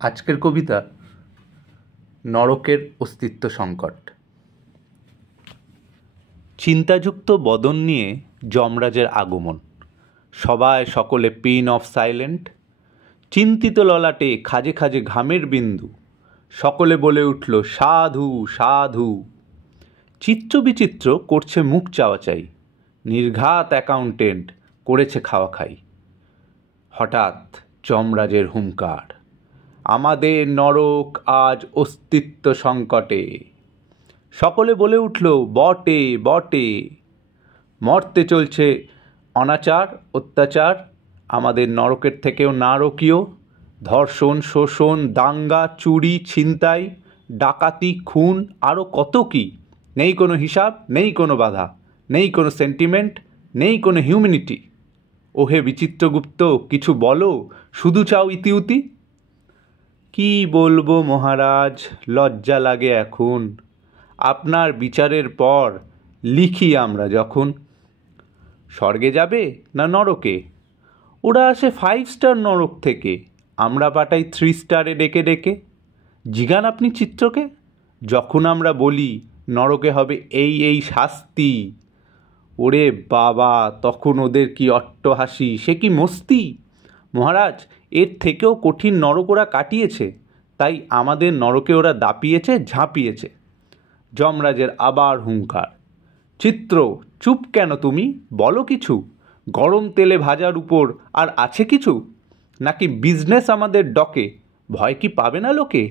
আজকের কবিতা নরকের অস্তিত্ব সংকট। চিন্তাযুক্ত বদন নিয়ে যমরাজের আগমন। সবাই সকলে পিন অফ সাইলেন্ট। চিন্তিত ললাটে খাজে খাজে ঘামের বিন্দু। সকলে বলে উঠল সাধু সাধু। চিত্র বিচিত্র করছে মুখ চাওয়া চাই। নির্ঘাত অ্যাকাউন্টেন্ট করেছে খাওয়া খাই। হঠাৎ যমরাজের হুঙ্কার, আমাদের নরক আজ অস্তিত্ব সংকটে। সকলে বলে উঠল বটে বটে। মর্তে চলছে অনাচার অত্যাচার, আমাদের নরকের থেকেও নারকীয়। ধর্ষণ শোষণ দাঙ্গা চুরি ছিনতাই ডাকাতি খুন আরও কত কি। নেই কোনো হিসাব, নেই কোনো বাধা, নেই কোনো সেন্টিমেন্ট, নেই কোনো হিউম্যানিটি। ওহে বিচিত্রগুপ্ত কিছু বলো, শুধু চাও ইতিউতি। কি বলবো মহারাজ, লজ্জা লাগে এখন। আপনার বিচারের পর লিখি আমরা যখন। স্বর্গে যাবে না নরকে? ওরা আসে 5 স্টার নরক থেকে, আমরা পাঠাই 3 স্টারে ডেকে ডেকে। জিগান আপনি চিত্রকে, যখন আমরা বলি নরকে হবে এই এই শাস্তি। ওরে বাবা, তখন ওদের কি অট্টহাসি, সে কি মস্তি। মহারাজ, এর থেকেও কঠিন নরক ওরা কাটিয়েছে, তাই আমাদের নরকে ওরা দাপিয়েছে ঝাঁপিয়েছে। যমরাজের আবার হুঙ্কার, চিত্র চুপ কেন তুমি, বলো কিছু। গরম তেলে ভাজার উপর আর আছে কিছু, নাকি বিজনেস আমাদের ডকে, ভয় কি পাবে না লোকে।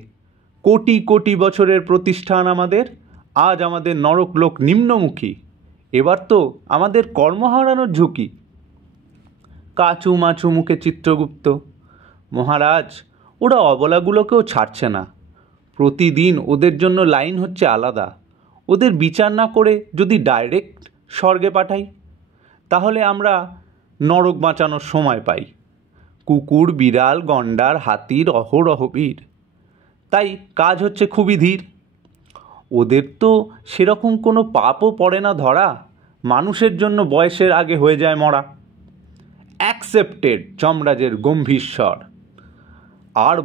কোটি কোটি বছরের প্রতিষ্ঠান আমাদের, আজ আমাদের নরক লোক নিম্নমুখী। এবার তো আমাদের কর্ম হারানোর ঝুঁকি। কাচু মাচু মুখে চিত্রগুপ্ত, মহারাজ ওরা অবলাগুলোকেও ছাড়ছে না। প্রতিদিন ওদের জন্য লাইন হচ্ছে আলাদা। ওদের বিচার না করে যদি ডাইরেক্ট স্বর্গে পাঠাই, তাহলে আমরা নরক বাঁচানোর সময় পাই। কুকুর বিড়াল গন্ডার হাতির অহরহ ভিড়, তাই কাজ হচ্ছে খুবই ধীর। ওদের তো সেরকম কোনো পাপও পড়ে না ধরা, মানুষের জন্য বয়সের আগে হয়ে যায় মরা। অ্যাকসেপ্টেড যমরাজের গম্ভীর স্বর। আর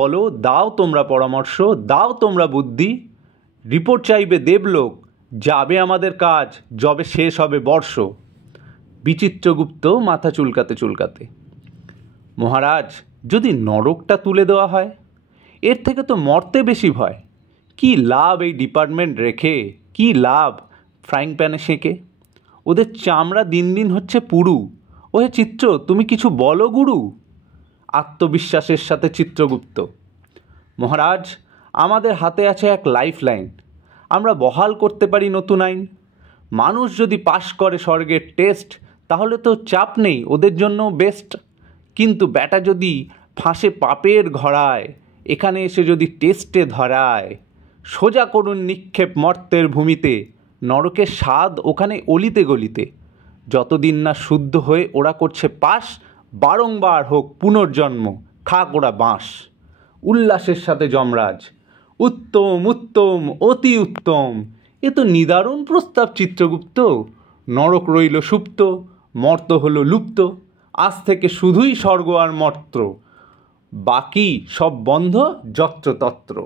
বলো, দাও তোমরা পরামর্শ, দাও তোমরা বুদ্ধি। রিপোর্ট চাইবে দেবলোক, যাবে আমাদের কাজ যবে শেষ হবে বর্ষ। বিচিত্রগুপ্ত মাথা চুলকাতে চুলকাতে, মহারাজ যদি নরকটা তুলে দেওয়া হয়, এর থেকে তো মরতে বেশি ভয়। কি লাভ এই ডিপার্টমেন্ট রেখে, কি লাভ ফ্রাইং প্যানে সেঁকে। ওদের চামড়া দিন দিন হচ্ছে পুরু। ওহে চিত্র, তুমি কিছু বলো গুরু। আত্মবিশ্বাসের সাথে চিত্রগুপ্ত, মহারাজ আমাদের হাতে আছে এক লাইফ লাইন, আমরা বহাল করতে পারি নতুন আইন। মানুষ যদি পাশ করে স্বর্গের টেস্ট, তাহলে তো চাপ নেই, ওদের জন্য বেস্ট। কিন্তু ব্যাটা যদি ফাঁসে পাপের ঘরায়, এখানে এসে যদি টেস্টে ধরায়, সোজা করুন নিক্ষেপ মর্তের ভূমিতে। নরকের স্বাদ ওখানে অলিতে গলিতে। যতদিন না শুদ্ধ হয়ে ওরা করছে পাশ, বারংবার হোক পুনর্জন্ম, খাক ওরা বাঁশ। উল্লাসের সাথে যমরাজ, উত্তম উত্তম অতি উত্তম। এ তো নিদারুণ প্রস্তাব চিত্রগুপ্ত। নরক রইল সুপ্ত, মর্ত হলো লুপ্ত। আজ থেকে শুধুই স্বর্গ আর মর্ত্র, বাকি সব বন্ধ যত্রতত্র।